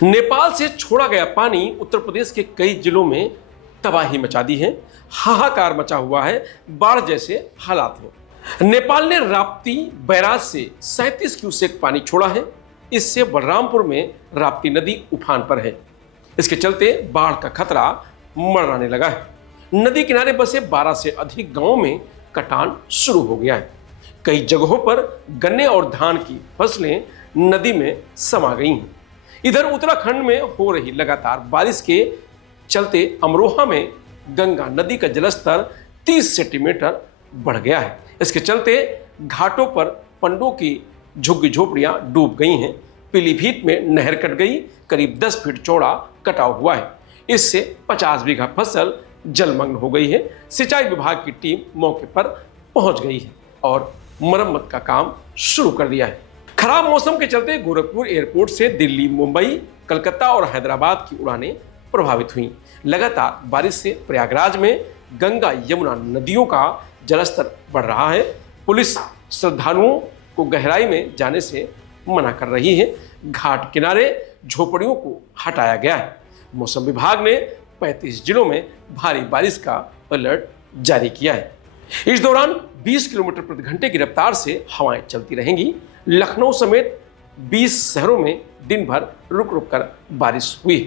नेपाल से छोड़ा गया पानी उत्तर प्रदेश के कई जिलों में तबाही मचा दी है। हाहाकार मचा हुआ है, बाढ़ जैसे हालात हैं। नेपाल ने राप्ती बैराज से 37 क्यूसेक पानी छोड़ा है। इससे बलरामपुर में राप्ती नदी उफान पर है। इसके चलते बाढ़ का खतरा मंडराने लगा है। नदी किनारे बसे 12 से अधिक गांवों में कटान शुरू हो गया है। कई जगहों पर गन्ने और धान की फसलें नदी में समा गई हैं। इधर उत्तराखंड में हो रही लगातार बारिश के चलते अमरोहा में गंगा नदी का जलस्तर 30 सेंटीमीटर बढ़ गया है। इसके चलते घाटों पर पंडों की झुग्गी झोपड़ियां डूब गई हैं। पीलीभीत में नहर कट गई, करीब 10 फीट चौड़ा कटाव हुआ है। इससे 50 बीघा फसल जलमग्न हो गई है। सिंचाई विभाग की टीम मौके पर पहुंच गई है और मरम्मत का काम शुरू कर दिया है। खराब मौसम के चलते गोरखपुर एयरपोर्ट से दिल्ली, मुंबई, कलकत्ता और हैदराबाद की उड़ानें प्रभावित हुई। लगातार बारिश से प्रयागराज में गंगा यमुना नदियों का जलस्तर बढ़ रहा है। पुलिस श्रद्धालुओं को गहराई में जाने से मना कर रही है। घाट किनारे झोपड़ियों को हटाया गया है। मौसम विभाग ने 35 जिलों में भारी बारिश का अलर्ट जारी किया है। इस दौरान 20 किलोमीटर प्रति घंटे की रफ्तार से हवाएं चलती रहेंगी। लखनऊ समेत 20 शहरों में दिन भर रुक रुक कर बारिश हुई।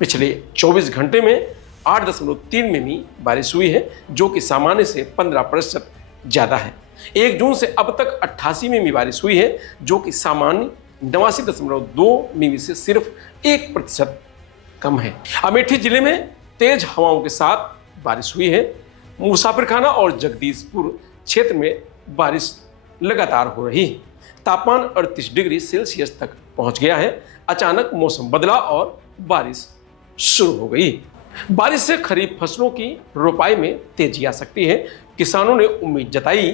पिछले 24 घंटे में 8.3 मिमी बारिश हुई है, जो कि सामान्य से 15% ज़्यादा है। 1 जून से अब तक 88 मिमी बारिश हुई है, जो कि सामान्य 89.2 मिमी से सिर्फ 1% कम है। अमेठी जिले में तेज हवाओं के साथ बारिश हुई है। मुसाफिरखाना और जगदीशपुर क्षेत्र में बारिश लगातार हो रही है। तापमान 38 डिग्री सेल्सियस तक पहुंच गया है। अचानक मौसम बदला और बारिश शुरू हो गई। बारिश से खरीफ फसलों की रोपाई में तेजी आ सकती है। किसानों ने उम्मीद जताई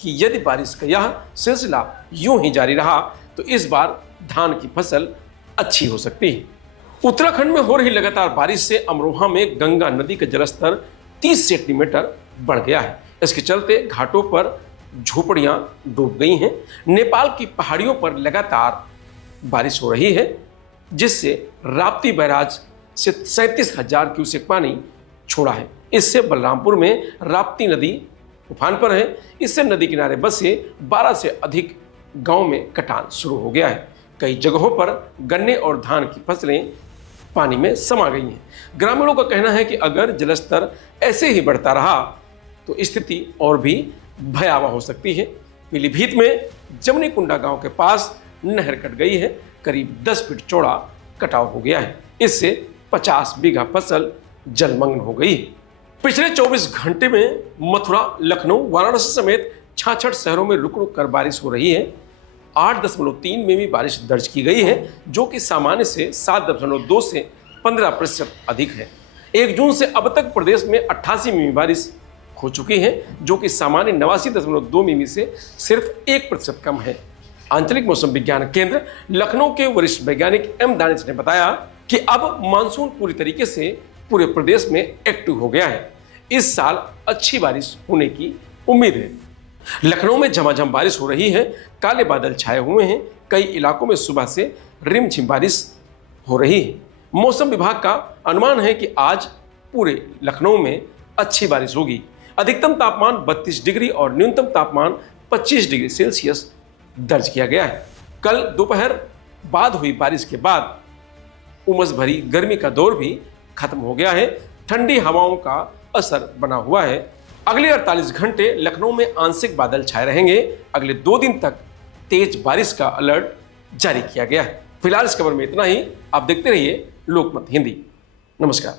कि यदि बारिश का यह सिलसिला यूं ही जारी रहा तो इस बार धान की फसल अच्छी हो सकती है। उत्तराखंड में हो रही लगातार बारिश से अमरोहा में गंगा नदी का जलस्तर 30 सेंटीमीटर बढ़ गया है। इसके चलते घाटों पर झोपड़ियां डूब गई हैं। नेपाल की पहाड़ियों पर लगातार बारिश हो रही है, जिससे राप्ती बैराज से 37,000 क्यूसेक पानी छोड़ा है। इससे बलरामपुर में राप्ती नदी उफान पर है। इससे नदी किनारे बसे 12 से अधिक गांव में कटान शुरू हो गया है। कई जगहों पर गन्ने और धान की फसलें पानी में समा गई हैं। ग्रामीणों का कहना है कि अगर जलस्तर ऐसे ही बढ़ता रहा तो स्थिति और भी भयावह हो सकती है। पीलीभीत में जमनी कुंडा गांव के पास नहर कट गई है। करीब 10 फीट चौड़ा कटाव हो गया है। इससे 50 बीघा फसल जलमग्न हो गई। पिछले 24 घंटे में मथुरा, लखनऊ, वाराणसी समेत 66 शहरों में रुक रुक कर बारिश हो रही है। 8.3 मिमी बारिश दर्ज की गई है, जो कि सामान्य से 7.2 से 15% अधिक है। 1 जून से अब तक प्रदेश में 88 मिमी बारिश हो चुकी है, जो कि सामान्य 89.2 मिमी से सिर्फ 1% कम है। आंचलिक मौसम विज्ञान केंद्र लखनऊ के वरिष्ठ वैज्ञानिक एम दानिश ने बताया कि अब मानसून पूरी तरीके से पूरे प्रदेश में एक्टिव हो गया है। इस साल अच्छी बारिश होने की उम्मीद है। लखनऊ में झमाझम बारिश हो रही है। काले बादल छाए हुए हैं। कई इलाकों में सुबह से रिमझिम बारिश हो रही है। मौसम विभाग का अनुमान है कि आज पूरे लखनऊ में अच्छी बारिश होगी। अधिकतम तापमान 32 डिग्री और न्यूनतम तापमान 25 डिग्री सेल्सियस दर्ज किया गया है। कल दोपहर बाद हुई बारिश के बाद उमस भरी गर्मी का दौर भी खत्म हो गया है। ठंडी हवाओं का असर बना हुआ है। अगले 48 घंटे लखनऊ में आंशिक बादल छाए रहेंगे। अगले 2 दिन तक तेज बारिश का अलर्ट जारी किया गया है। फिलहाल इस खबर में इतना ही। आप देखते रहिए लोकमत हिंदी। नमस्कार।